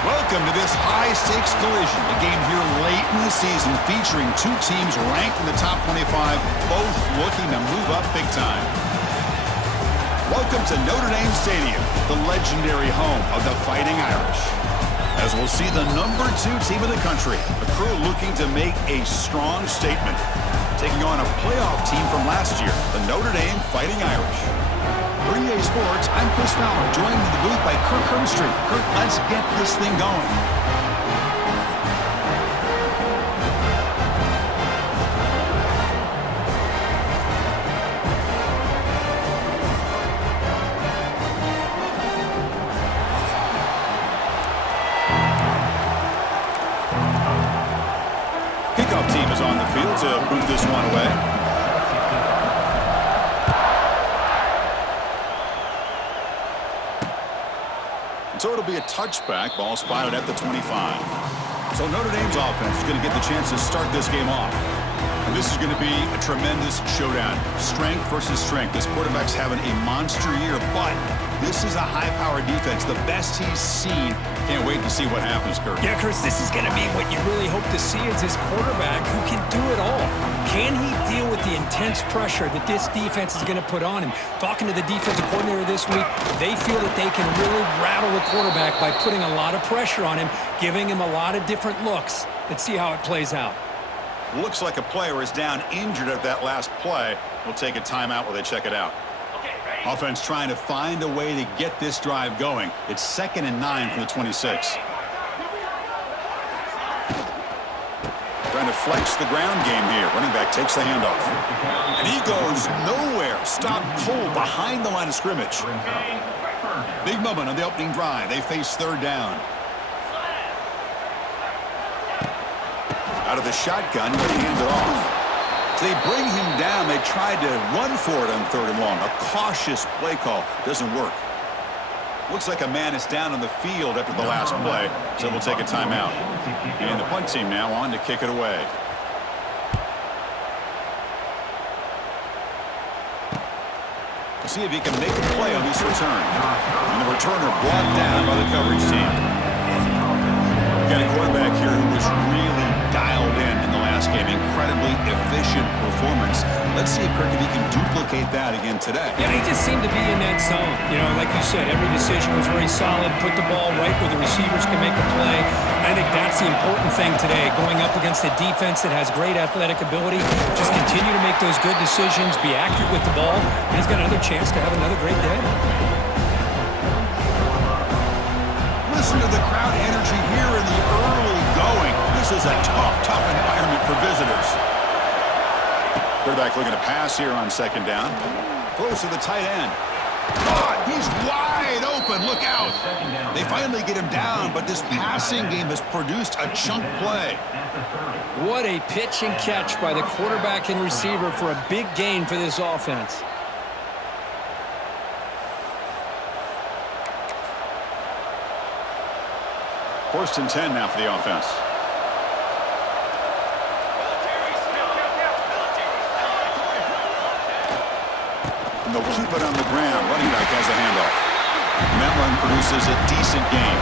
Welcome to this high-stakes collision, a game here late in the season featuring two teams ranked in the top 25, both looking to move up big time. Welcome to Notre Dame Stadium, the legendary home of the Fighting Irish. As we'll see the number 2 team in the country, a crew looking to make a strong statement, taking on a playoff team from last year, the Notre Dame Fighting Irish. For EA Sports, I'm Chris Fowler, joined in the booth by Kirk Hermstreet. Kirk, let's get this thing going. Kickoff team is on the field to move this one away. So it'll be a touchback, ball spotted at the 25. So Notre Dame's offense is going to get the chance to start this game off. And this is going to be a tremendous showdown. Strength versus strength. This quarterback's having a monster year, but this is a high-powered defense, the best he's seen. Can't wait to see what happens, Kirk. Yeah, Chris, this is going to be what you really hope to see is this quarterback who can do it all. Can he deal with the intense pressure that this defense is going to put on him? Talking to the defensive coordinator this week, they feel that they can really rattle the quarterback by putting a lot of pressure on him, giving him a lot of different looks. Let's see how it plays out. Looks like a player is down injured at that last play. We'll take a timeout while they check it out. Offense trying to find a way to get this drive going. It's 2nd and 9 from the 26. Trying to flex the ground game here. Running back takes the handoff. And he goes nowhere. Stop cold behind the line of scrimmage. Big moment on the opening drive. They face 3rd down. Out of the shotgun, but hand it off. So they bring him down. They tried to run for it on 3rd and long. A cautious play call. Doesn't work. Looks like a man is down on the field after the last play, so we'll take a timeout. And the punt team now on to kick it away. We'll see if he can make a play on this return. And the returner brought down by the coverage team. We've got a quarterback here who was really dialed in the last game. Incredibly efficient performance. Let's see if Kirk, if he can duplicate that again today. Yeah, he just seemed to be in that zone. You know, like you said, every decision was very solid. Put the ball right where the receivers can make a play. I think that's the important thing today. Going up against a defense that has great athletic ability. Just continue to make those good decisions. Be accurate with the ball. And he's got another chance to have another great day. Listen to the crowd energy here in the early going. This is a tough environment for visitors. Quarterback looking to pass here on 2nd down. Close to the tight end. God, he's wide open. Look out. They finally get him down, but this passing game has produced a chunk play. What a pitch and catch by the quarterback and receiver for a big gain for this offense. First and 10 now for the offense. And they'll keep it on the ground. Running back has a handoff. And that run produces a decent gain.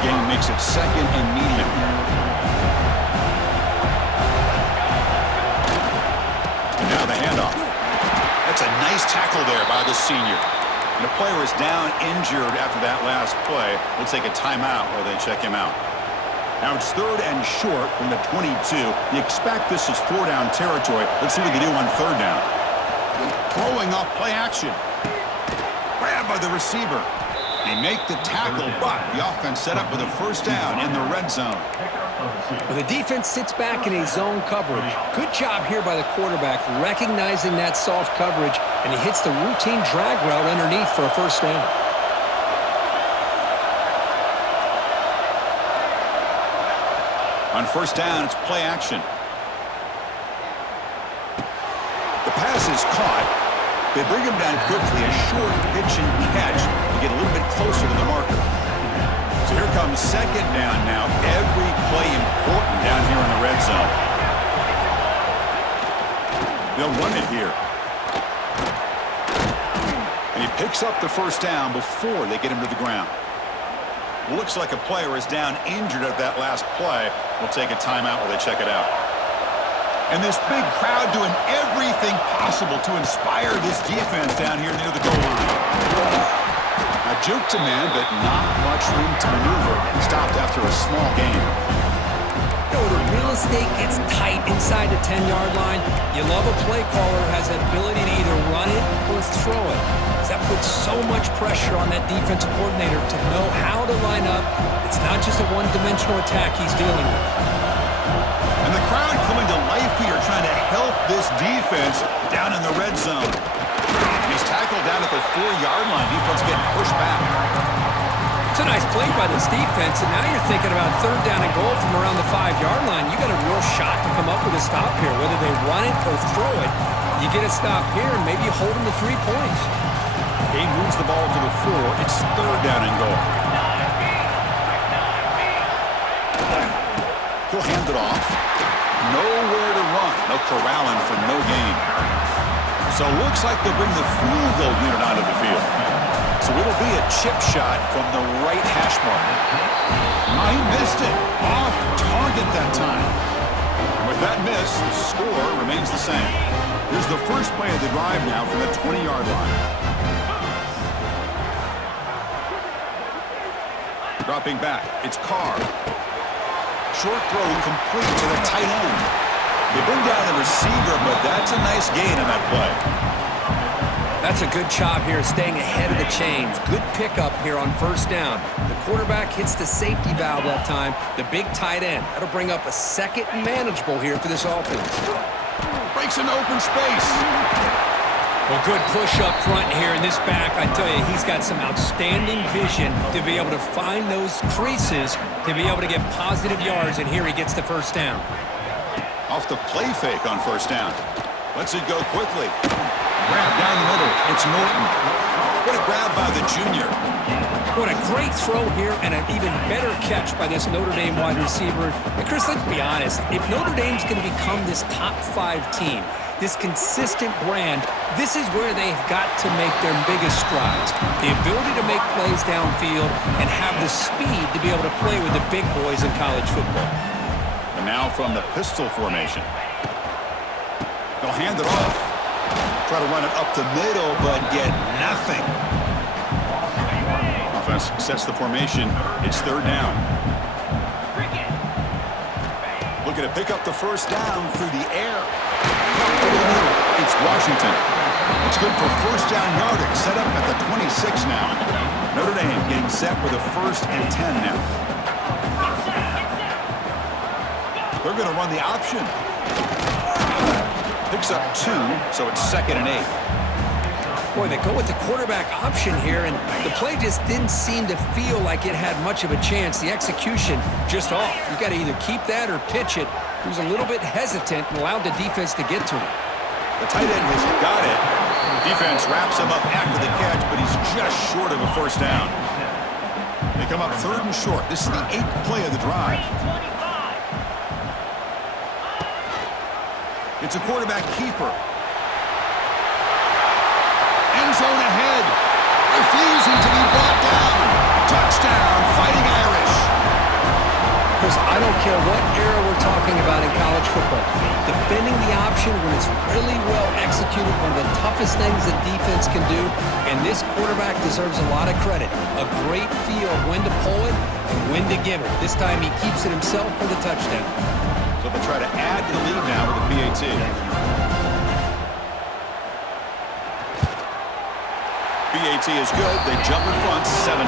Again, makes it 2nd and medium. And now the handoff. That's a nice tackle there by the senior. And the player is down injured after that last play. We'll take a timeout while they check him out. Now it's 3rd and short from the 22. You expect this is 4-down territory. Let's see what they do on 3rd down. Throwing off play action. Grabbed by the receiver. They make the tackle, but the offense set up with a 1st down in the red zone. Well, the defense sits back in a zone coverage. Good job here by the quarterback recognizing that soft coverage, and he hits the routine drag route underneath for a 1st down. On 1st down, it's play action. The pass is caught. They bring him down quickly, a short pitch and catch to get a little bit closer to the marker. So here comes 2nd down now. Every play important down here in the red zone. They'll run it here. And he picks up the 1st down before they get him to the ground. Looks like a player is down injured at that last play. We'll take a timeout while they check it out. And this big crowd doing everything possible to inspire this defense down here near the goal line. A juke to man, but not much room to maneuver. Stopped after a small gain. The real estate gets tight inside the 10-yard line. You love a play caller who has the ability to either run it or throw it. That puts so much pressure on that defensive coordinator to know how to line up. It's not just a one-dimensional attack he's dealing with. And the crowd coming to life here, trying to help this defense down in the red zone. He's tackled down at the 4-yard line. Defense getting pushed back. It's a nice play by this defense, and now you're thinking about 3rd down and goal from around the 5-yard line. You got a real shot to come up with a stop here. Whether they run it or throw it, you get a stop here, and maybe you hold them to 3 points. He moves the ball to the 4. It's 3rd down and goal. He'll hand it off. Nowhere to run. No corralling for no gain. So it looks like they'll bring the field goal unit onto the field. So it'll be a chip shot from the right hash mark. He missed it. Off target that time. With that miss, the score remains the same. Here's the first play of the drive now from the 20-yard line. Dropping back, it's Carr. Short throw complete to the tight end. They bring down the receiver, but that's a nice gain on that play. That's a good job here staying ahead of the chains. Good pickup here on 1st down. The quarterback hits the safety valve that time. The big tight end. That'll bring up a 2nd and manageable here for this offense. Breaks into open space. Well, good push up front here in this back. I tell you, he's got some outstanding vision to be able to find those creases, to be able to get positive yards, and here he gets the 1st down. Off the play fake on 1st down. Lets it go quickly. Grab down the middle. It's Norton. What a grab by the junior. What a great throw here and an even better catch by this Notre Dame wide receiver. And Chris, let's be honest. If Notre Dame's going to become this top 5 team, this consistent brand, this is where they've got to make their biggest strides. The ability to make plays downfield and have the speed to be able to play with the big boys in college football. And now from the pistol formation. They'll hand it off. Try to run it up the middle, but get nothing. Offense sets the formation. It's 3rd down. Looking to pick up the 1st down through the air. It's Washington. It's good for 1st down yardage. Set up at the 26 now. Notre Dame getting set with a 1st and 10 now. They're going to run the option. Picks up 2, so it's 2nd and 8. Boy, they go with the quarterback option here, and the play just didn't seem to feel like it had much of a chance. The execution just off. You got to either keep that or pitch it. He was a little bit hesitant and allowed the defense to get to him. The tight end has got it. Defense wraps him up after the catch, but he's just short of a 1st down. They come up 3rd and short. This is the 8th play of the drive. It's a quarterback keeper. End zone ahead. Refusing to be brought down. Touchdown, Fighting Irish. Chris, I don't care what era we're talking about in college football. Defending the option when it's really well executed, one of the toughest things that defense can do, and this quarterback deserves a lot of credit. A great feel of when to pull it and when to give it. This time he keeps it himself for the touchdown. So they'll try to add to the lead now with the PAT. PAT is good. They jump in front, 7-0.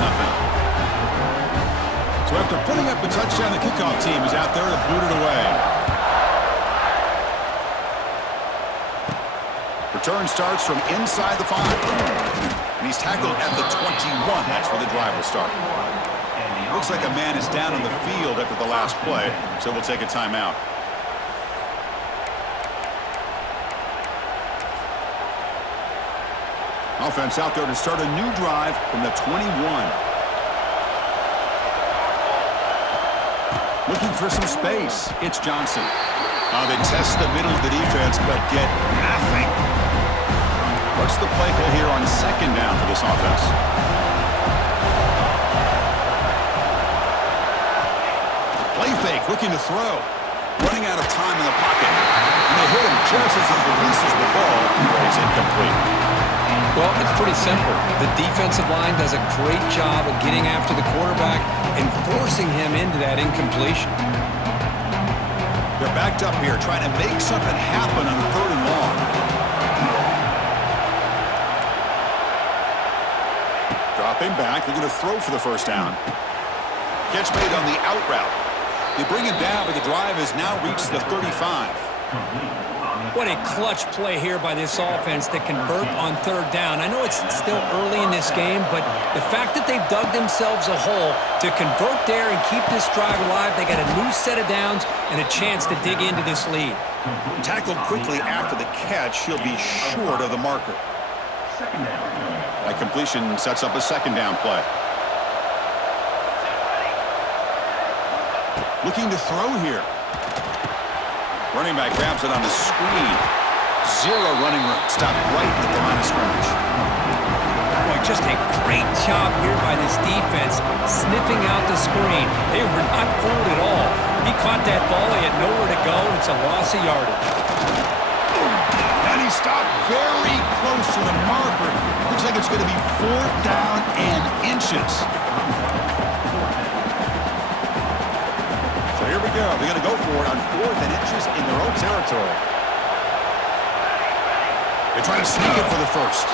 So after putting up the touchdown, the kickoff team is out there to boot it away. Return starts from inside the 5. And he's tackled at the 21. That's where the drive will start. Looks like a man is down on the field after the last play, so we'll take a timeout. Offense out there to start a new drive from the 21. Looking for some space. It's Johnson. They test the middle of the defense, but get nothing. What's the play call here on 2nd down for this offense? Looking to throw. Running out of time in the pocket. And they hit him just as he releases the ball. It's incomplete. Well, it's pretty simple. The defensive line does a great job of getting after the quarterback and forcing him into that incompletion. They're backed up here trying to make something happen on 3rd and long. Dropping back. They're going to throw for the first down. Catch made on the out route. They bring him down, but the drive has now reached the 35. What a clutch play here by this offense to convert on 3rd down. I know it's still early in this game, but the fact that they've dug themselves a hole to convert there and keep this drive alive, they got a new set of downs and a chance to dig into this lead. Tackled quickly after the catch, he'll be short of the marker. That completion sets up a 2nd down play. Looking to throw here. Running back grabs it on the screen. 0 running room. Stopped right at the line of scrimmage. Boy, just a great job here by this defense, sniffing out the screen. They were not fooled at all. He caught that ball. He had nowhere to go, and it's a loss of yardage. And he stopped very close to the marker. Looks like it's going to be 4th down and inches. So here we go. They're going to go for it on 4th and inches in their own territory. They're trying to sneak it for the first.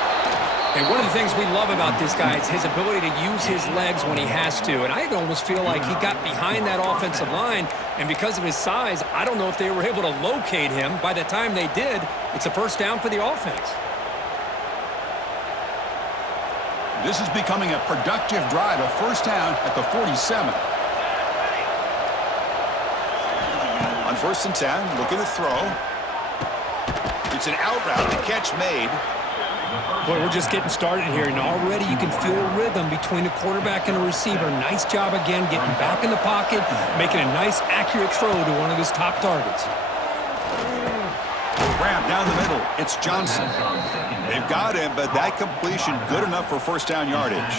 And one of the things we love about this guy is his ability to use his legs when he has to. And I almost feel like he got behind that offensive line, and because of his size, I don't know if they were able to locate him. By the time they did, it's a 1st down for the offense. This is becoming a productive drive, a 1st down at the 47. On 1st and 10, looking to throw. It's an out route, the catch made. Boy, we're just getting started here, and already you can feel a rhythm between the quarterback and the receiver. Nice job again getting back in the pocket, making a nice, accurate throw to one of his top targets. Grab down the middle. It's Johnson. They've got him, but that completion good enough for 1st down yardage.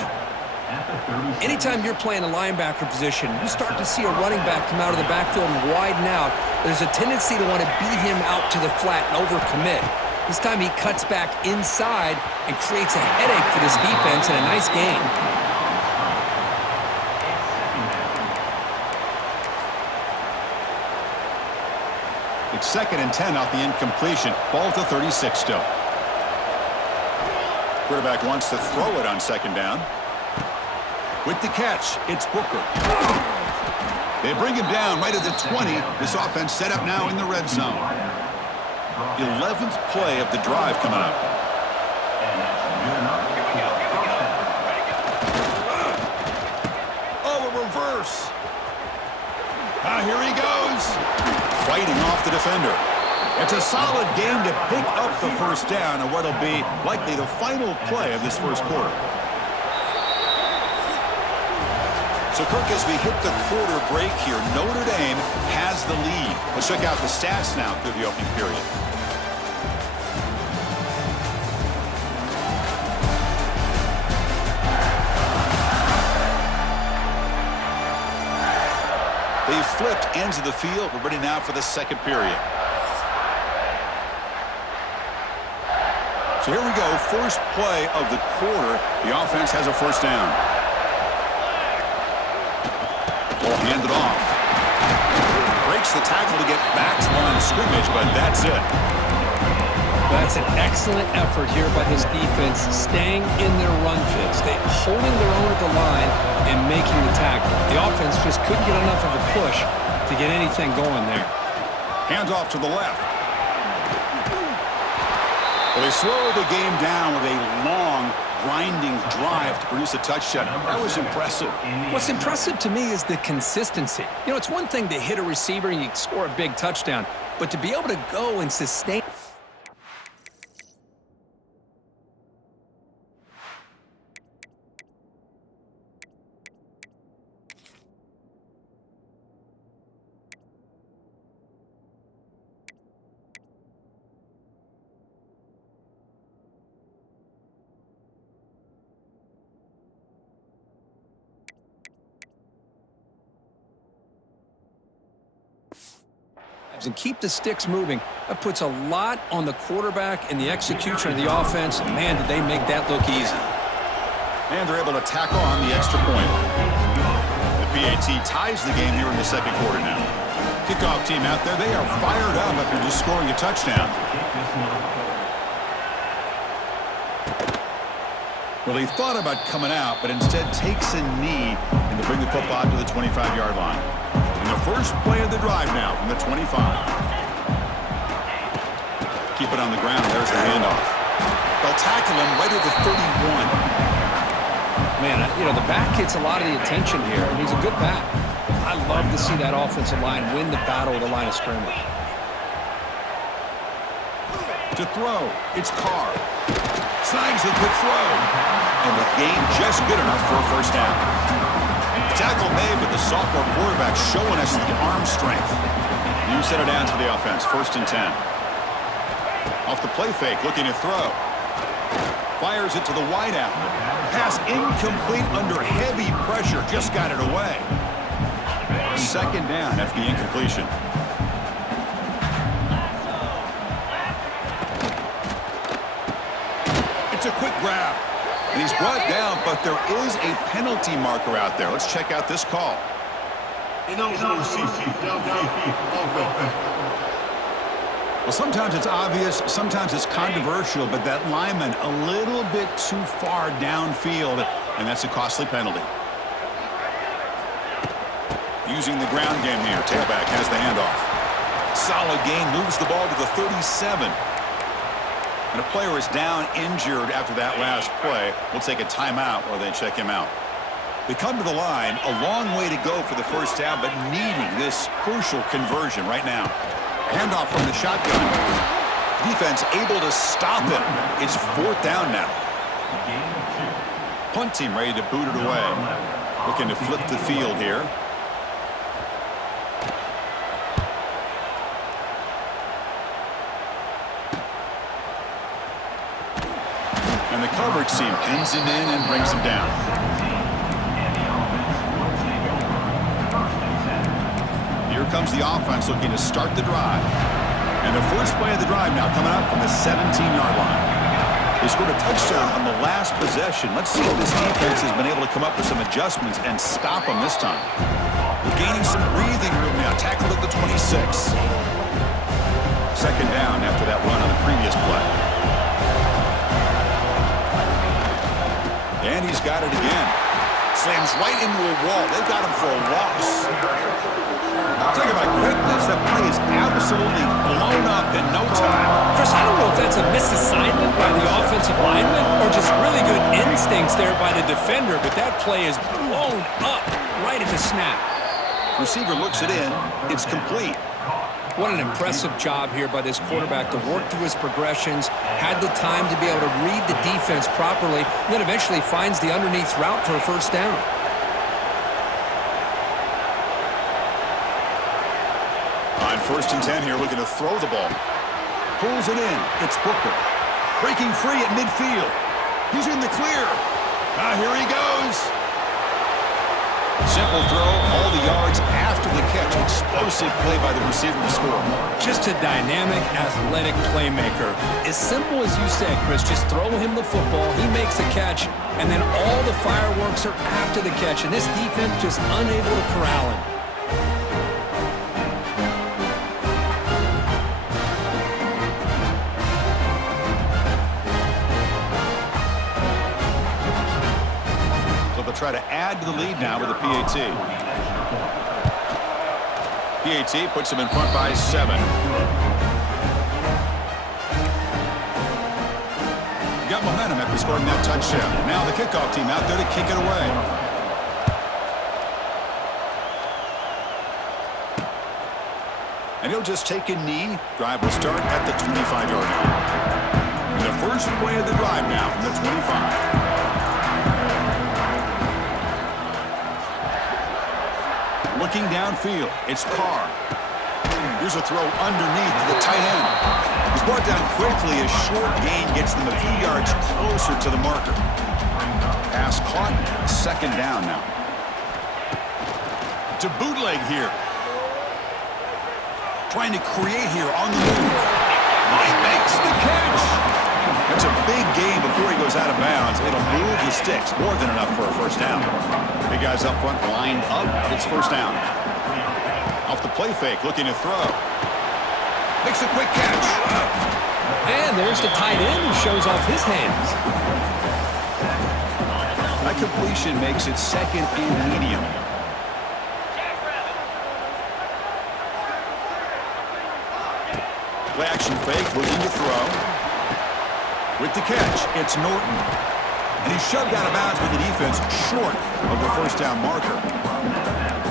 Anytime you're playing a linebacker position, you start to see a running back come out of the backfield and widen out. There's a tendency to want to beat him out to the flat and overcommit. This time he cuts back inside and creates a headache for this defense and a nice gain. It's 2nd and 10 off the incompletion. Ball to 36 still. Quarterback wants to throw it on 2nd down. With the catch, it's Booker. They bring him down right at the 20. This offense set up now in the red zone. 11th play of the drive coming up. Oh, a reverse. Here he goes. Fighting off the defender. It's a solid game to pick up the 1st down and what'll be likely the final play of this 1st quarter. So, Kirk, as we hit the quarter break here, Notre Dame has the lead. Let's check out the stats now through the opening period. They've flipped ends of the field. We're ready now for the 2nd period. So here we go, 1st play of the quarter. The offense has a 1st down. Ball handed off. Breaks the tackle to get back to the line of scrimmage, but that's it. That's an excellent effort here by this defense, staying in their run fits. They holding their own at the line and making the tackle. The offense just couldn't get enough of a push to get anything going there. Hands off to the left. Well, they slow the game down with a long, grinding drive to produce a touchdown. That was impressive. What's impressive to me is the consistency. You know, it's one thing to hit a receiver and you score a big touchdown, but to be able to go and sustain and keep the sticks moving. That puts a lot on the quarterback and the execution of the offense. Man, did they make that look easy. And they're able to tack on the extra point. The PAT ties the game here in the second quarter now. Kickoff team out there, they are fired up after just scoring a touchdown. Well, he thought about coming out, but instead takes a knee and to bring the football to the 25-yard line. And the first play of the drive now from the 25. Keep it on the ground. There's the handoff. They'll tackle him right at the 31. Man, the back gets a lot of the attention here, and he's a good back. I love to see that offensive line win the battle of the line of scrimmage. To throw, it's Carr. Snags a good throw. And the gain just good enough for a first down. Tackle made, but the sophomore quarterback showing us the arm strength. New set of downs for the offense, 1st and 10. Off the play fake, looking to throw. Fires it to the wideout. Pass incomplete under heavy pressure, just got it away. 2nd down after the incompletion. It's a quick grab. And he's brought down, but there is a penalty marker out there. Let's check out this call. Well, sometimes it's obvious, sometimes it's controversial, but that lineman a little bit too far downfield, and that's a costly penalty. Using the ground game here. Tailback has the handoff. Solid gain, moves the ball to the 37. And a player is down injured after that last play. We'll take a timeout while they check him out. They come to the line, a long way to go for the first down, but needing this crucial conversion right now. Handoff from the shotgun. Defense able to stop him. It's 4th down now. Punt team ready to boot it away. Looking to flip the field here. And the coverage team pins him in and brings him down. Here comes the offense looking to start the drive. And the first play of the drive now coming up from the 17-yard line. They scored a touchdown on the last possession. Let's see if this defense has been able to come up with some adjustments and stop them this time. They're gaining some breathing room now. Tackled at the 26. 2nd down after that run on the previous play. And he's got it again. Slams right into a wall. They've got him for a loss. Talk about quickness. That play is absolutely blown up in no time. Chris, I don't know if that's a misassignment by the offensive lineman or just really good instincts there by the defender, but that play is blown up right at the snap. Receiver looks it in. It's complete. What an impressive job here by this quarterback to work through his progressions, had the time to be able to read the defense properly, and then eventually finds the underneath route for a first down. On 1st and 10 here, looking to throw the ball. Pulls it in. It's Booker. Breaking free at midfield. He's in the clear. Here he goes. Simple throw, all the yards after the catch. Explosive play by the receiver to score. Just a dynamic, athletic playmaker. As simple as you said, Chris, just throw him the football, he makes the catch, and then all the fireworks are after the catch, and this defense just unable to corral him. Try to add to the lead now with the PAT. PAT puts them in front by 7. Got momentum after scoring that touchdown. Now the kickoff team out there to kick it away. And he'll just take a knee. Drive will start at the 25-yard line. And the first play of the drive now from the 25. Looking downfield, it's Carr. Here's a throw underneath to the tight end. He's brought down quickly. A short gain gets them a few yards closer to the marker. Pass caught, 2nd down now. To bootleg here. Trying to create here on the move. He makes the catch. That's a big gain before he goes out of bounds. It'll move the sticks. More than enough for a first down. Big guys up front lined up. It's first down. Off the play fake, looking to throw. Makes a quick catch. And there's the tight end who shows off his hands. That completion makes it second and medium. Play action fake, looking to throw. With the catch, it's Norton. And he's shoved out of bounds with the defense short of the first down marker.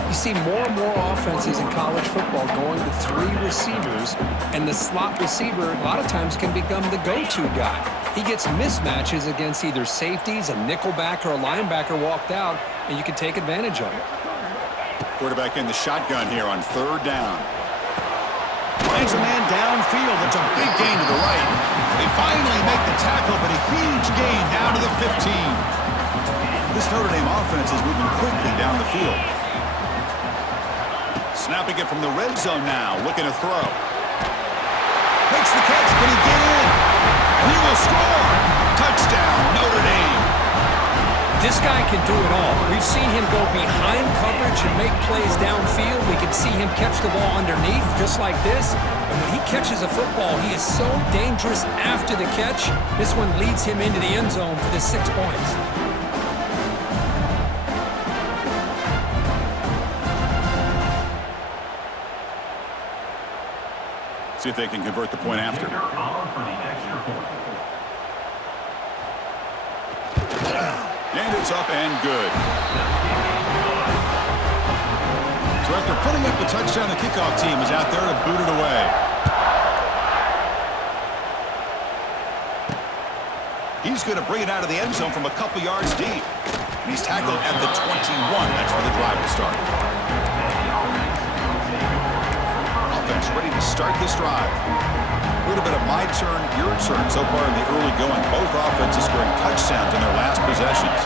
You see more and more offenses in college football going to 3 receivers, and the slot receiver a lot of times can become the go-to guy. He gets mismatches against either safeties, a nickelback, or a linebacker walked out, and you can take advantage of it. Quarterback in the shotgun here on third down. Finds a man downfield. That's a big gain to the right. They finally make the tackle, but a huge gain down to the 15. This Notre Dame offense is moving quickly down the field. Snapping it from the red zone now, looking to throw. Makes the catch, can he get in? And he will score! Touchdown, Notre Dame! This guy can do it all. We've seen him go behind coverage and make plays downfield. We can see him catch the ball underneath, just like this. And when he catches a football, he is so dangerous after the catch. This one leads him into the end zone for the 6 points. See if they can convert the point after. And it's up and good. So after putting up the touchdown, the kickoff team is out there to boot it away. He's going to bring it out of the end zone from a couple yards deep. And he's tackled at the 21. That's where the drive will start. Offense ready to start this drive. A little bit of my turn, your turn so far in the early going. Both offenses scoring touchdowns in their last possessions.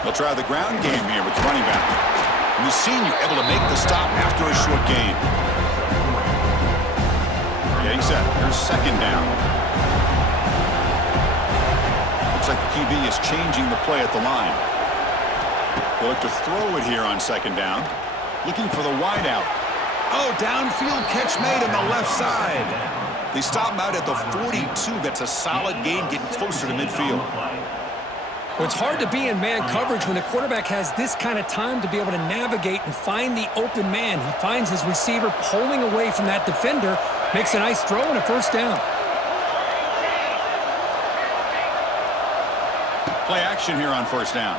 They'll try the ground game here with the running back. And the senior able to make the stop after a short gain. Getting set. Here's second down. Looks like the QB is changing the play at the line. They'll look to throw it here on second down. Looking for the wideout. Oh, downfield catch made on the left side. They stop him out at the 42. That's a solid gain, getting closer to midfield. Well, it's hard to be in man coverage when the quarterback has this kind of time to be able to navigate and find the open man. He finds his receiver pulling away from that defender, makes a nice throw and a first down. Play action here on first down.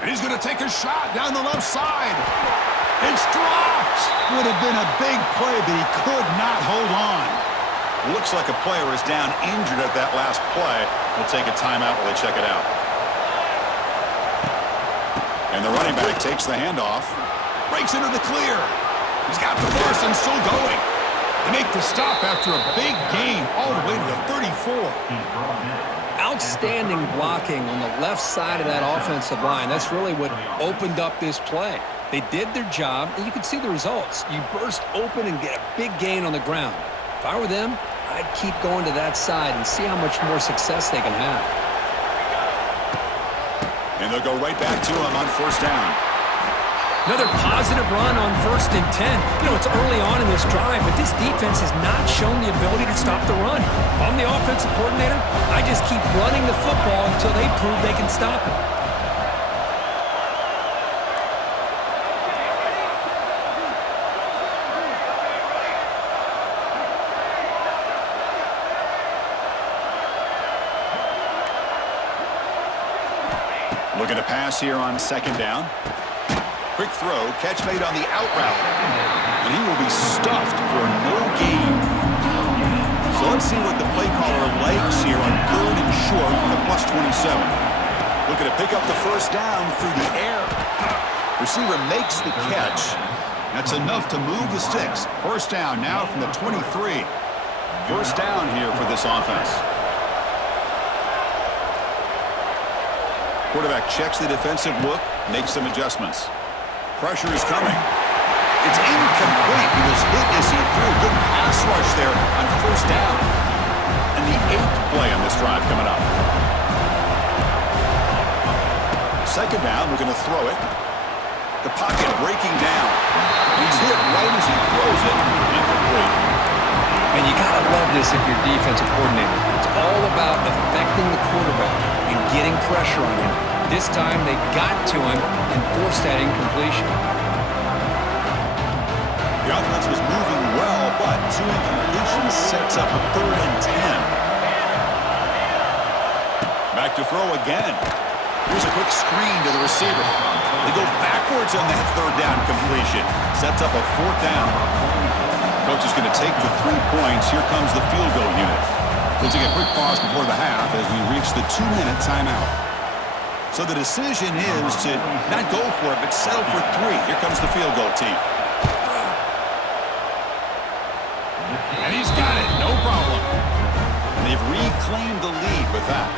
And he's going to take a shot down the left side. It's dropped. Would have been a big play, but he could not hold on. Looks like a player is down injured at that last play. We'll take a timeout while they check it out. And the running back takes the handoff. Breaks into the clear. He's got the first and still going. They make the stop after a big gain all the way to the 34. Outstanding blocking on the left side of that offensive line. That's really what opened up this play. They did their job, and you can see the results. You burst open and get a big gain on the ground. If I were them, I'd keep going to that side and see how much more success they can have. And they'll go right back to him on first down. Another positive run on 1st and 10. You know, it's early on in this drive, but this defense has not shown the ability to stop the run. If I'm the offensive coordinator, I just keep running the football until they prove they can stop it. Looking to pass here on second down. Quick throw, catch made on the out route. And he will be stuffed for no gain. So let's see what the play caller likes here on third and short from the +27. Looking to pick up the first down through the air. Receiver makes the catch. That's enough to move the sticks. First down now from the 23. First down here for this offense. Quarterback checks the defensive look, makes some adjustments. Pressure is coming. It's incomplete. He was hit as he threw. Good pass rush there on first down. And the 8th play on this drive coming up. Second down, we're going to throw it. The pocket breaking down. He's hit right as he throws it. Incomplete. And you got to love this if you're defensive coordinator. It's all about affecting the quarterback and getting pressure on him. This time they got to him and forced that incompletion. The offense was moving well, but 2 incompletions sets up a 3rd and 10. Back to throw again. Here's a quick screen to the receiver. They go backwards on that 3rd down completion. Sets up a 4th down. Coach is going to take the 3 points. Here comes the field goal unit. We'll take a quick pause before the half as we reach the 2-minute timeout. So the decision is to not go for it, but settle for 3. Here comes the field goal team. And he's got it, no problem. And they've reclaimed the lead with that.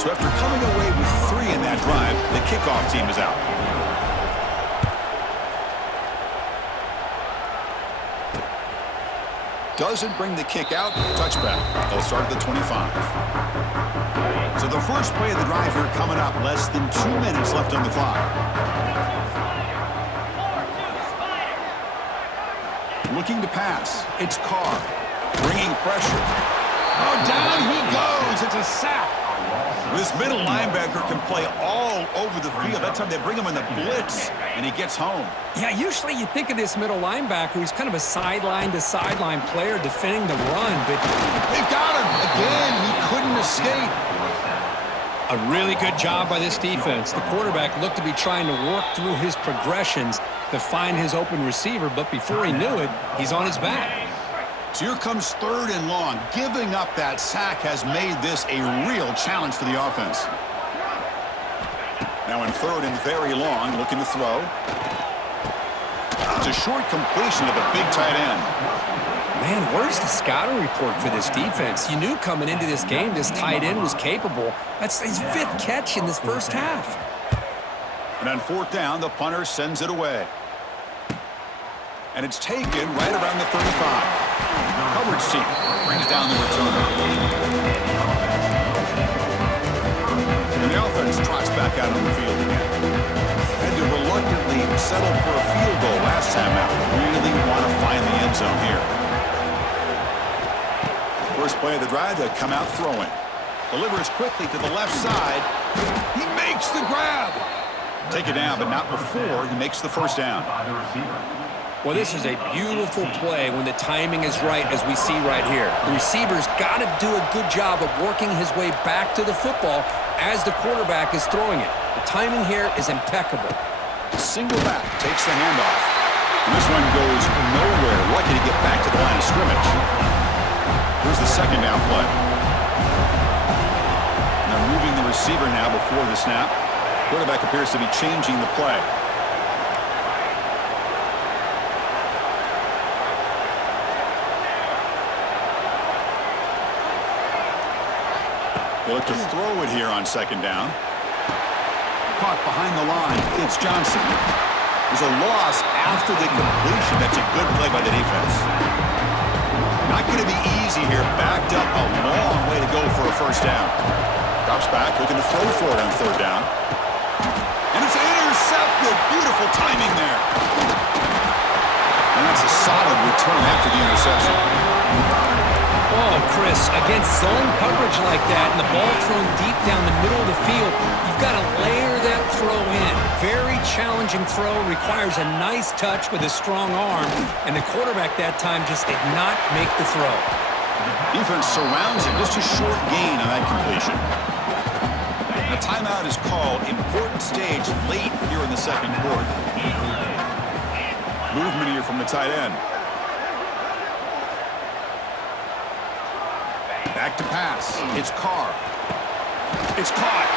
So after coming away with 3 in that drive, the kickoff team is out. Doesn't bring the kick out. Touchback. They'll start at the 25. So the first play of the drive here coming up. Less than 2 minutes left on the clock. Looking to pass. It's Carr. Bringing pressure. Oh, down he goes. It's a sack. This middle linebacker can play all over the field. That time they bring him in the blitz, and he gets home. Yeah, usually you think of this middle linebacker. He's kind of a sideline-to-sideline player defending the run, but they've got him. Again, he couldn't escape. A really good job by this defense. The quarterback looked to be trying to work through his progressions to find his open receiver, but before he knew it, he's on his back. So here comes 3rd and long. Giving up that sack has made this a real challenge for the offense. Now in 3rd and very long, looking to throw. It's a short completion to the big tight end. Man, where's the scouting report for this defense? You knew coming into this game this tight end was capable. That's his 5th catch in this first half. And on 4th down, the punter sends it away. And it's taken right around the 35. Coverage team brings down the returner. And the offense trots back out on the field again. And to reluctantly settle for a field goal last time out. Really want to find the end zone here. First play of the drive, they come out throwing. Delivers quickly to the left side. He makes the grab. Take it down, but not before he makes the first down. Well, this is a beautiful play when the timing is right, as we see right here. The receiver's got to do a good job of working his way back to the football as the quarterback is throwing it. The timing here is impeccable. Single back takes the handoff. And this one goes nowhere. Lucky to get back to the line of scrimmage. Here's the 2nd down play. And they're moving the receiver now before the snap. Quarterback appears to be changing the play. They look to throw it here on 2nd down. Caught behind the line. It's Johnson. There's a loss after the completion. That's a good play by the defense. Not going to be easy here. Backed up a long way to go for a first down. Drops back, looking to throw for it on 3rd down. And it's intercepted. Beautiful timing there. And that's a solid return after the interception. Oh, Chris, against zone coverage like that and the ball thrown deep down the middle of the field, you've got to layer that throw in. Very challenging throw, requires a nice touch with a strong arm, and the quarterback that time just did not make the throw. Defense surrounds it, just a short gain on that completion. A timeout is called. Important stage late here in the 2nd quarter. Movement here from the tight end. Back to pass. It's Carr. It's caught.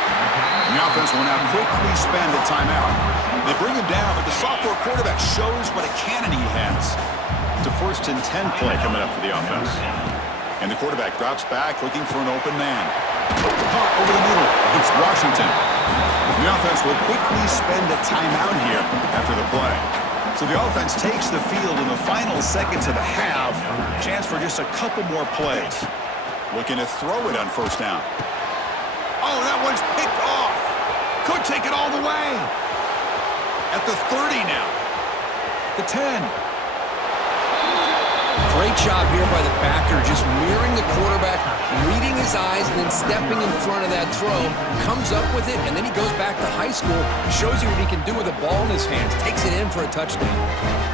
And the offense will now quickly spend a timeout. They bring him down, but the sophomore quarterback shows what a cannon he has. It's a 1st and 10 play coming up for the offense. And the quarterback drops back, looking for an open man. Caught over the middle. It's Washington. The offense will quickly spend a timeout here after the play. So the offense takes the field in the final seconds of the half. Chance for just a couple more plays. Looking to throw it on first down. Oh, that one's picked off. Could take it all the way. At the 30 now. The 10. Great job here by the backer, just mirroring the quarterback, reading his eyes, and then stepping in front of that throw. Comes up with it, and then he goes back to high school, shows you what he can do with the ball in his hands, takes it in for a touchdown.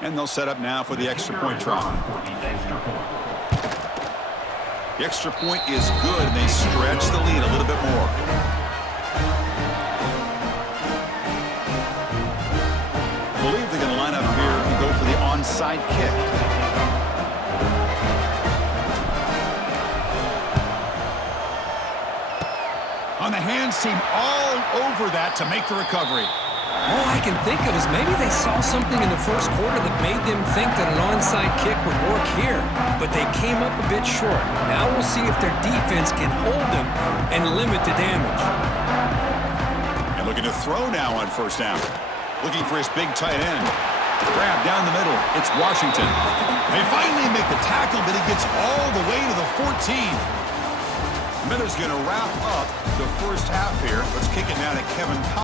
And they'll set up now for the extra point try. The extra point is good, and they stretch the lead a little bit more. I believe they're going to line up here and go for the onside kick. On the hands team all over that to make the recovery. All I can think of is maybe they saw something in the first quarter that made them think that an onside kick would work here, but they came up a bit short. Now we'll see if their defense can hold them and limit the damage. And looking to throw now on first down. Looking for his big tight end. Grab down the middle. It's Washington. They finally make the tackle, but he gets all the way to the 14. Miller's going to wrap up the first half here. Let's kick it now to Kevin Collins.